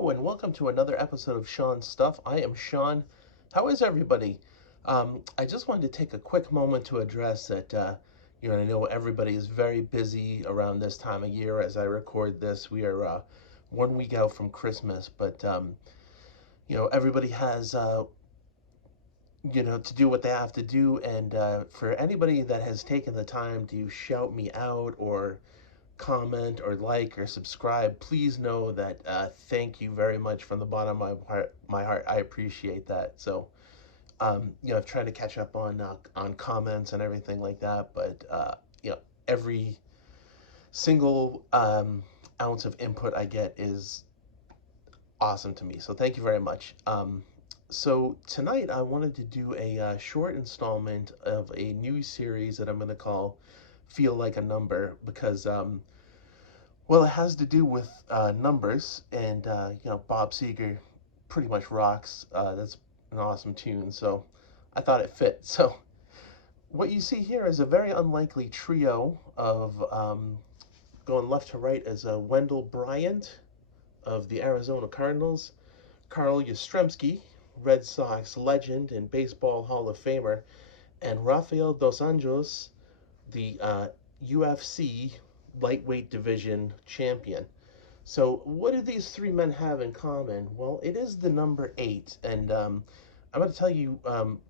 Hello and welcome to another episode of Sean's Stuff. I am Sean. How is everybody? I just wanted to take a quick moment to address that, I know everybody is very busy around this time of year as I record this. We are 1 week out from Christmas, but, everybody has, to do what they have to do. And for anybody that has taken the time to shout me out or comment or like or subscribe, please know that thank you very much from the bottom of my heart. I appreciate that. So, I've tried to catch up on comments and everything like that, but every single ounce of input I get is awesome to me. So thank you very much. So tonight I wanted to do a short installment of a new series that I'm going to call "Feel Like a Number" because well, it has to do with numbers, and Bob Seger pretty much rocks. That's an awesome tune, so I thought it fit. So what you see here is a very unlikely trio of going left to right is Wendell Bryant of the Arizona Cardinals, Carl Yastrzemski, Red Sox legend and Baseball Hall of Famer, and Rafael Dos Anjos, the UFC lightweight division champion. So, what do these three men have in common? Well, it is the number eight, and I'm going to tell you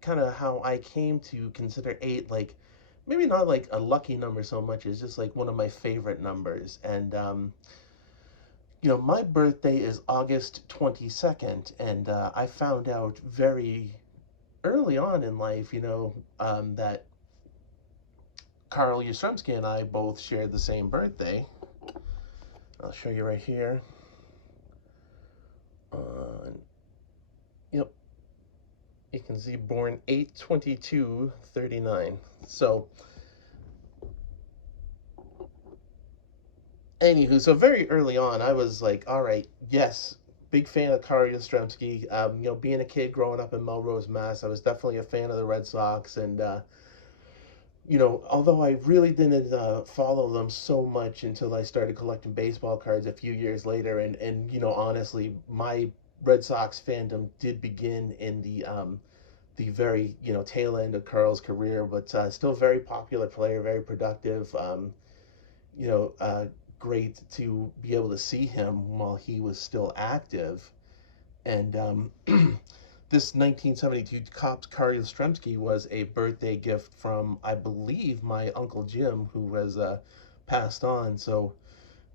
kind of how I came to consider eight, like maybe not like a lucky number so much as just like one of my favorite numbers. And my birthday is August 22nd, and I found out very early on in life, that Carl Yastrzemski and I both shared the same birthday. I'll show you right here. Yep, you can see born 8/22/39. So, anywho, so very early on, I was like, all right, yes, big fan of Carl Yastrzemski. Being a kid growing up in Melrose, Mass, I was definitely a fan of the Red Sox, and although I really didn't follow them so much until I started collecting baseball cards a few years later, and honestly, my Red Sox fandom did begin in the very tail end of Carl's career, but still very popular player, very productive. You know, uh, Great to be able to see him while he was still active, and this 1972 Cops Carl Yastrzemski was a birthday gift from, I believe, my Uncle Jim, who has passed on. So,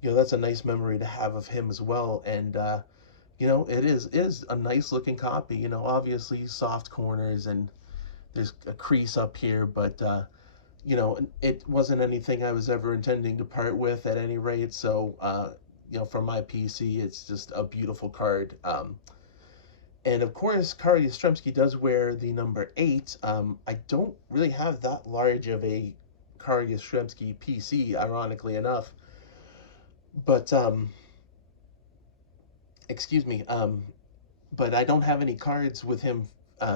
that's a nice memory to have of him as well. And, it is a nice looking copy. Obviously soft corners and there's a crease up here, but, it wasn't anything I was ever intending to part with at any rate. So, for my PC, it's just a beautiful card. And of course, Carl Yastrzemski does wear the number eight. I don't really have that large of a Carl Yastrzemski PC, ironically enough. But excuse me. But I don't have any cards with him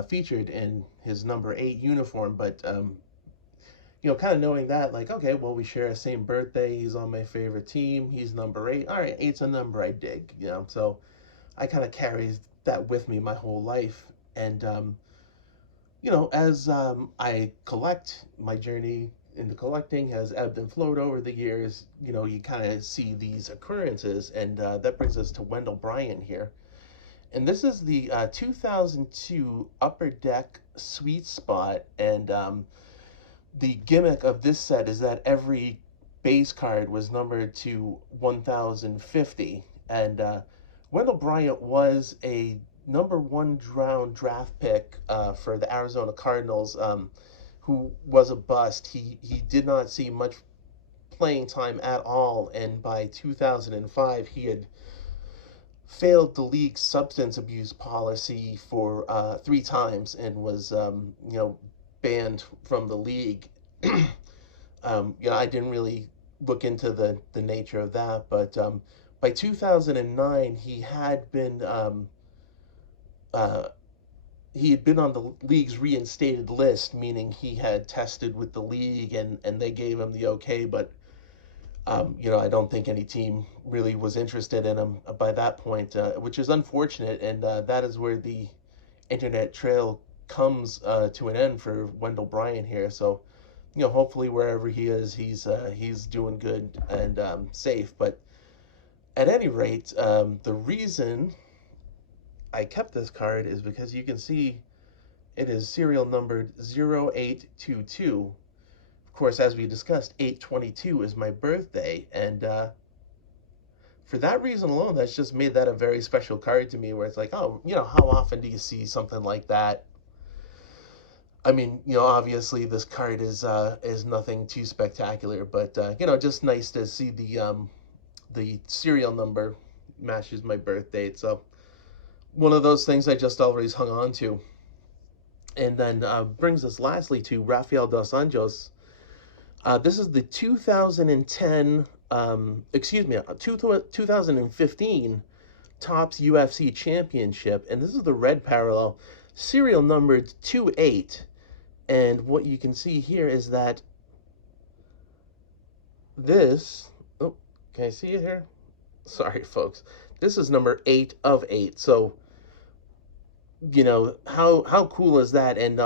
featured in his number eight uniform. But kind of knowing that, like, okay, well, we share the same birthday. He's on my favorite team. He's number eight. All right, eight's a number I dig. So I kind of carry that with me my whole life. And, as I collect, my journey into collecting has ebbed and flowed over the years. You kind of see these occurrences. And that brings us to Wendell Bryant here. And this is the 2002 Upper Deck Sweet Spot. And the gimmick of this set is that every base card was numbered to 1050. And Wendell Bryant was a number one round draft pick for the Arizona Cardinals, who was a bust. He did not see much playing time at all, and by 2005 he had failed the league's substance abuse policy for 3 times and was banned from the league. I didn't really look into the nature of that, but by 2009, he had been on the league's reinstated list, meaning he had tested with the league and they gave him the okay. But I don't think any team really was interested in him by that point, which is unfortunate. And that is where the internet trail comes to an end for Wendell Bryan here. So, hopefully wherever he is, he's doing good and safe. But at any rate, the reason I kept this card is because you can see it is serial numbered 0822. Of course, as we discussed, 822 is my birthday, and for that reason alone, that's just made that a very special card to me. Where it's like, oh, how often do you see something like that? I mean, obviously this card is nothing too spectacular, but just nice to see the serial number matches my birth date. So one of those things I just always hung on to. And then brings us lastly to Rafael dos Anjos. This is the 2010, 2015 Topps UFC Championship, and this is the red parallel, serial numbered 28. And what you can see here is that this, oh, can I see it here? Sorry, folks. This is number 8 of 8. So, how cool is that? And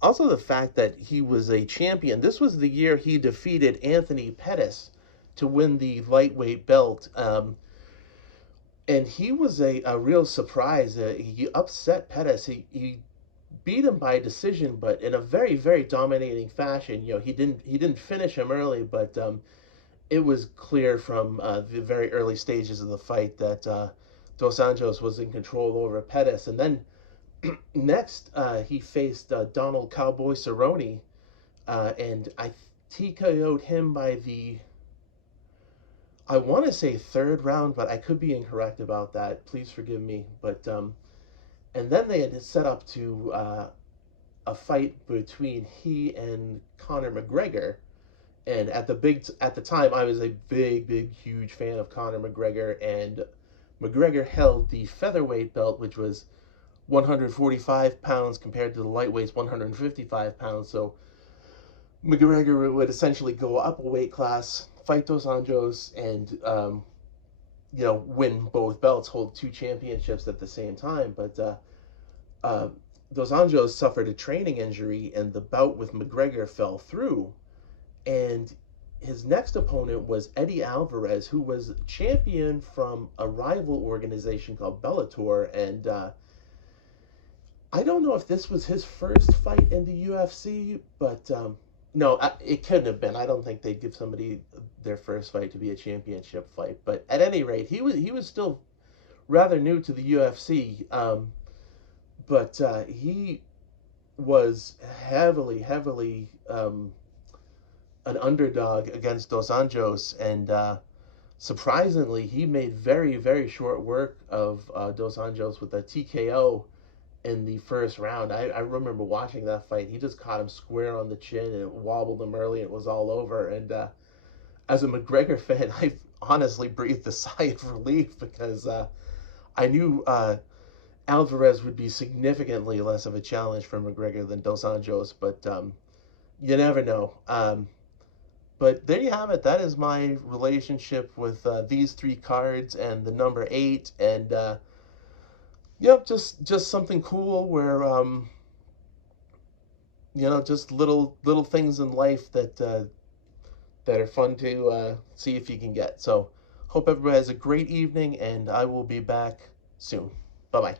also the fact that he was a champion. This was the year he defeated Anthony Pettis to win the lightweight belt. And he was a real surprise. He upset Pettis. He beat him by decision, but in a very, very dominating fashion. He didn't finish him early, but it was clear from the very early stages of the fight that Dos Anjos was in control over Pettis. And then next, he faced Donald Cowboy Cerrone, and I TKO'd him by I want to say third round, but I could be incorrect about that. Please forgive me. But and then they had set up to a fight between he and Conor McGregor. And at the time, I was a big, huge fan of Conor McGregor, and McGregor held the featherweight belt, which was 145 pounds compared to the lightweight's 155 pounds. So McGregor would essentially go up a weight class, fight Dos Anjos, and win both belts, hold 2 championships at the same time. But Dos Anjos suffered a training injury, and the bout with McGregor fell through. And his next opponent was Eddie Alvarez, who was champion from a rival organization called Bellator. And I don't know if this was his first fight in the UFC, but no, it couldn't have been. I don't think they'd give somebody their first fight to be a championship fight. But at any rate, he was still rather new to the UFC, but he was heavily an underdog against Dos Anjos, and surprisingly, he made very, very short work of Dos Anjos with a TKO in the first round. I remember watching that fight. He just caught him square on the chin and it wobbled him early. And it was all over. And as a McGregor fan, I honestly breathed a sigh of relief because I knew Alvarez would be significantly less of a challenge for McGregor than Dos Anjos, but you never know. But there you have it. That is my relationship with these 3 cards and the number 8. And yep, just something cool where just little things in life that that are fun to see if you can get. So hope everybody has a great evening, and I will be back soon. Bye bye.